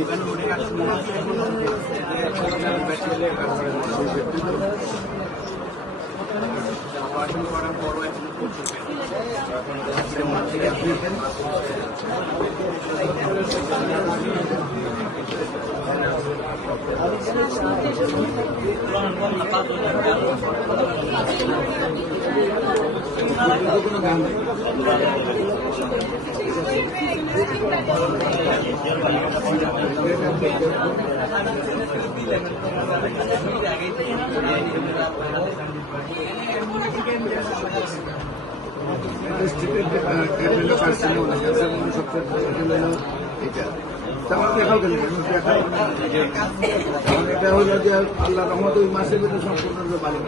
Even উনি কাজ করতে ব্যাচেলের কাজ পড়াশোনা করার পরও এখনও পড়ছে ক্যান্ডেলের পার্সেন্ট মনে ক্যান্সার মনে সবচেয়ে হলো এটা। তেমন এটা আল্লাহ রহমত ওই মাসের ভিতরে সম্পূর্ণরূপে ভালো